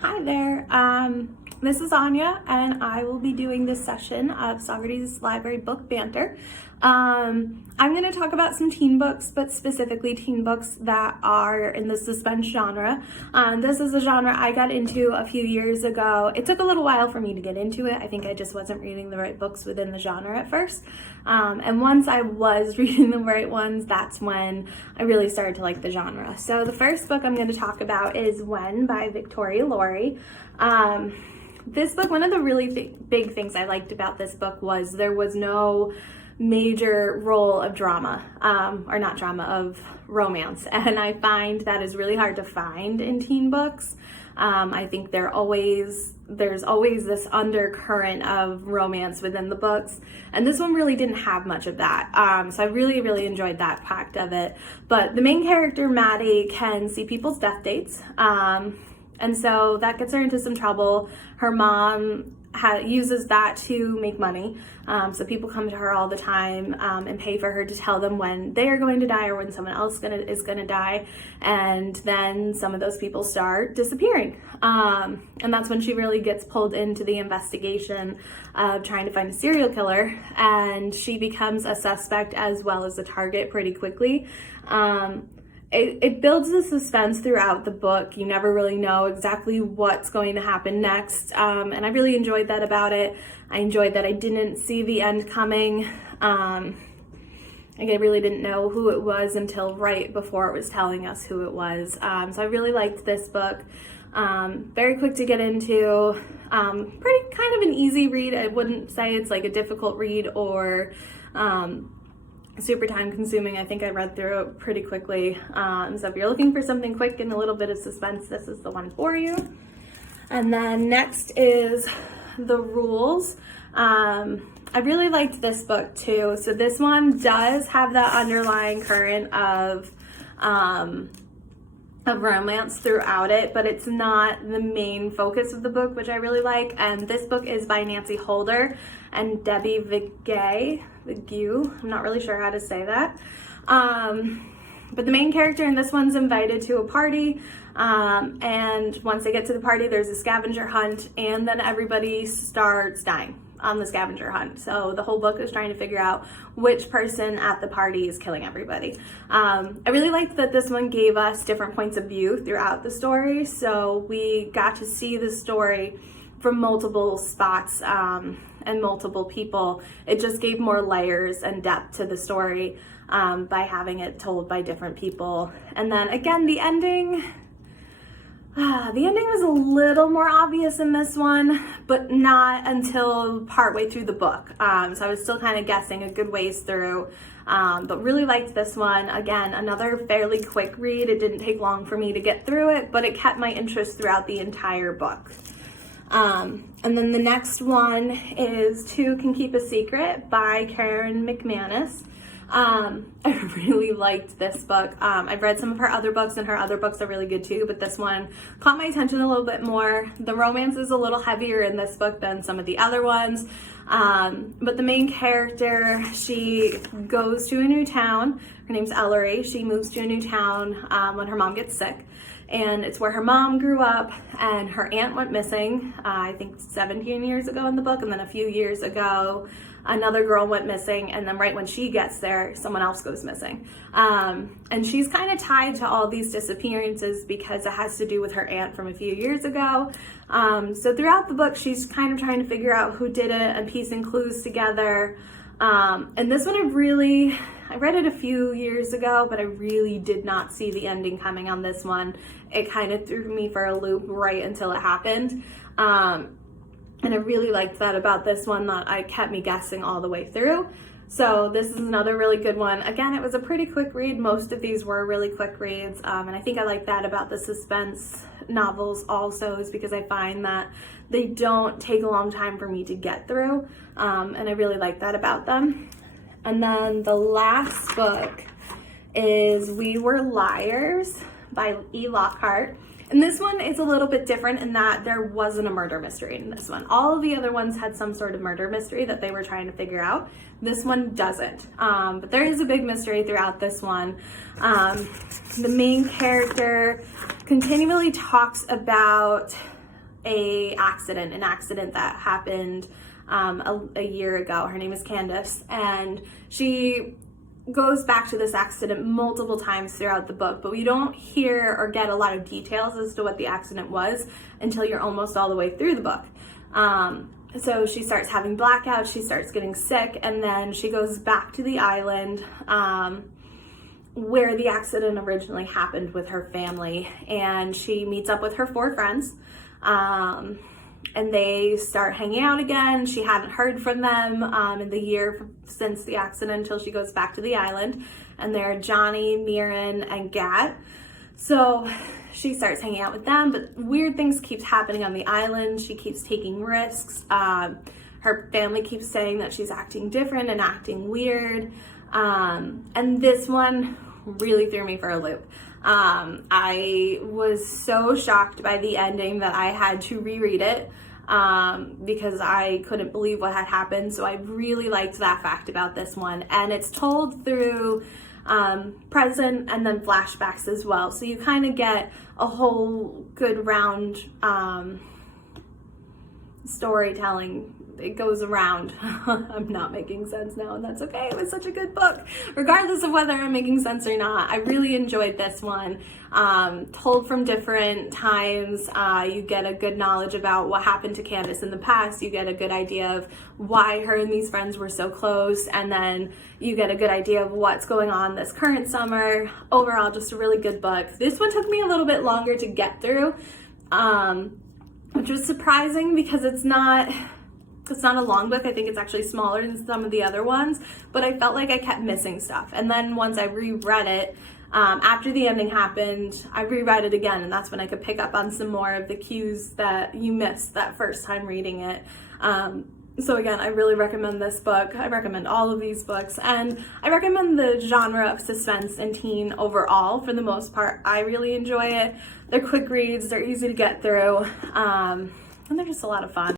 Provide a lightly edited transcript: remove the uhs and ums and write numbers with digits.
Hi there. This is Anya, and I will be doing this session of Socrates Library book Banter. I'm going to talk about some teen books, but specifically teen books that are in the suspense genre. This is a genre I got into a few years ago. It took a little while for me to get into it. I think I just wasn't reading the right books within the genre at first. And once I was reading the right ones, that's when I really started to like the genre. So the first book I'm going to talk about is When by Victoria Laurie. This book, one of the really big things I liked about this book was there was no major role of drama, or not drama, of romance. And I find that is really hard to find in teen books. I think there's always this undercurrent of romance within the books. And this one really didn't have much of that. So I really enjoyed that fact of it. But the main character, Maddie, can see people's death dates. And so that gets her into some trouble. Her mom uses that to make money. So people come to her all the time and pay for her to tell them when they are going to die or when someone else is going to die. And then some of those people start disappearing. And that's when she really gets pulled into the investigation of trying to find a serial killer. And she becomes a suspect as well as a target pretty quickly. It builds the suspense throughout the book. You never really know exactly what's going to happen next. And I really enjoyed that about it. I enjoyed that I didn't see the end coming. I really didn't know who it was until right before it was telling us who it was. So I really liked this book. Very quick to get into. Pretty kind of an easy read. I wouldn't say it's like a difficult read or super time consuming. I think I read through it pretty quickly. So if you're looking for something quick and a little bit of suspense, this is the one for you. And then next is The Rules. I really liked this book too. So this one does have that underlying current of romance throughout it, but it's not the main focus of the book, which I really like. And this book is by Nancy Holder and Debbie Vigue. I'm not really sure how to say that. But the main character in this one's invited to a party. And once they get to the party, there's a scavenger hunt, and then everybody starts dying on the scavenger hunt. So the whole book is trying to figure out which person at the party is killing everybody. I really liked that this one gave us different points of view throughout the story. So we got to see the story from multiple spots and multiple people. It just gave more layers and depth to the story by having it told by different people. And then again, the ending was a little more obvious in this one, but not until partway through the book. So I was still kind of guessing a good ways through, but really liked this one. Again, another fairly quick read. It didn't take long for me to get through it, but it kept my interest throughout the entire book. And then the next one is Two Can Keep a Secret by Karen McManus. I really liked this book. I've read some of her other books, and her other books are really good too, but this one caught my attention a little bit more. The romance is a little heavier in this book than some of the other ones. But the main character, she goes to a new town. Her name's Ellery. She moves to a new town when her mom gets sick. And it's where her mom grew up, and her aunt went missing, I think 17 years ago in the book, and then a few years ago, another girl went missing, and then right when she gets there, someone else goes missing. And she's kind of tied to all these disappearances because it has to do with her aunt from a few years ago. So throughout the book, she's kind of trying to figure out who did it and piecing clues together. And this one I read it a few years ago, but I really did not see the ending coming on this one. It kind of threw me for a loop right until it happened. And I really liked that about this one, that I kept me guessing all the way through. So this is another really good one. Again, it was a pretty quick read. Most of these were really quick reads. And I think I like that about the suspense novels also, is because I find that they don't take a long time for me to get through. And I really like that about them. And then the last book is We Were Liars by E. Lockhart. And this one is a little bit different in that there wasn't a murder mystery in this one. All of the other ones had some sort of murder mystery that they were trying to figure out. This one doesn't. But there is a big mystery throughout this one. The main character continually talks about an accident that happened a year ago. Her name is Candace, and she goes back to this accident multiple times throughout the book, but we don't hear or get a lot of details as to what the accident was until you're almost all the way through the book. So she starts having blackouts, she starts getting sick, and then she goes back to the island where the accident originally happened with her family, and she meets up with her 4 friends. And they start hanging out again. She hadn't heard from them in the year since the accident until she goes back to the island. And they're Johnny, Mirren, and Gat. So she starts hanging out with them, but weird things keeps happening on the island. She keeps taking risks. Her family keeps saying that she's acting different and acting weird. And this one really threw me for a loop. I was so shocked by the ending that I had to reread it because I couldn't believe what had happened. So I really liked that fact about this one. And it's told through present and then flashbacks as well. So you kind of get a whole good round storytelling. It goes around. I'm not making sense now, and that's okay. It was such a good book. Regardless of whether I'm making sense or not, I really enjoyed this one. Told from different times, you get a good knowledge about what happened to Candace in the past. You get a good idea of why her and these friends were so close, and then you get a good idea of what's going on this current summer. Overall, just a really good book. This one took me a little bit longer to get through, which was surprising because it's not a long book. I think it's actually smaller than some of the other ones, but I felt like I kept missing stuff. And then once I reread it, after the ending happened, I reread it again, and that's when I could pick up on some more of the cues that you missed that first time reading it. So again, I really recommend this book. I recommend all of these books, and I recommend the genre of suspense and teen overall. For the most part, I really enjoy it. They're quick reads, they're easy to get through, and they're just a lot of fun.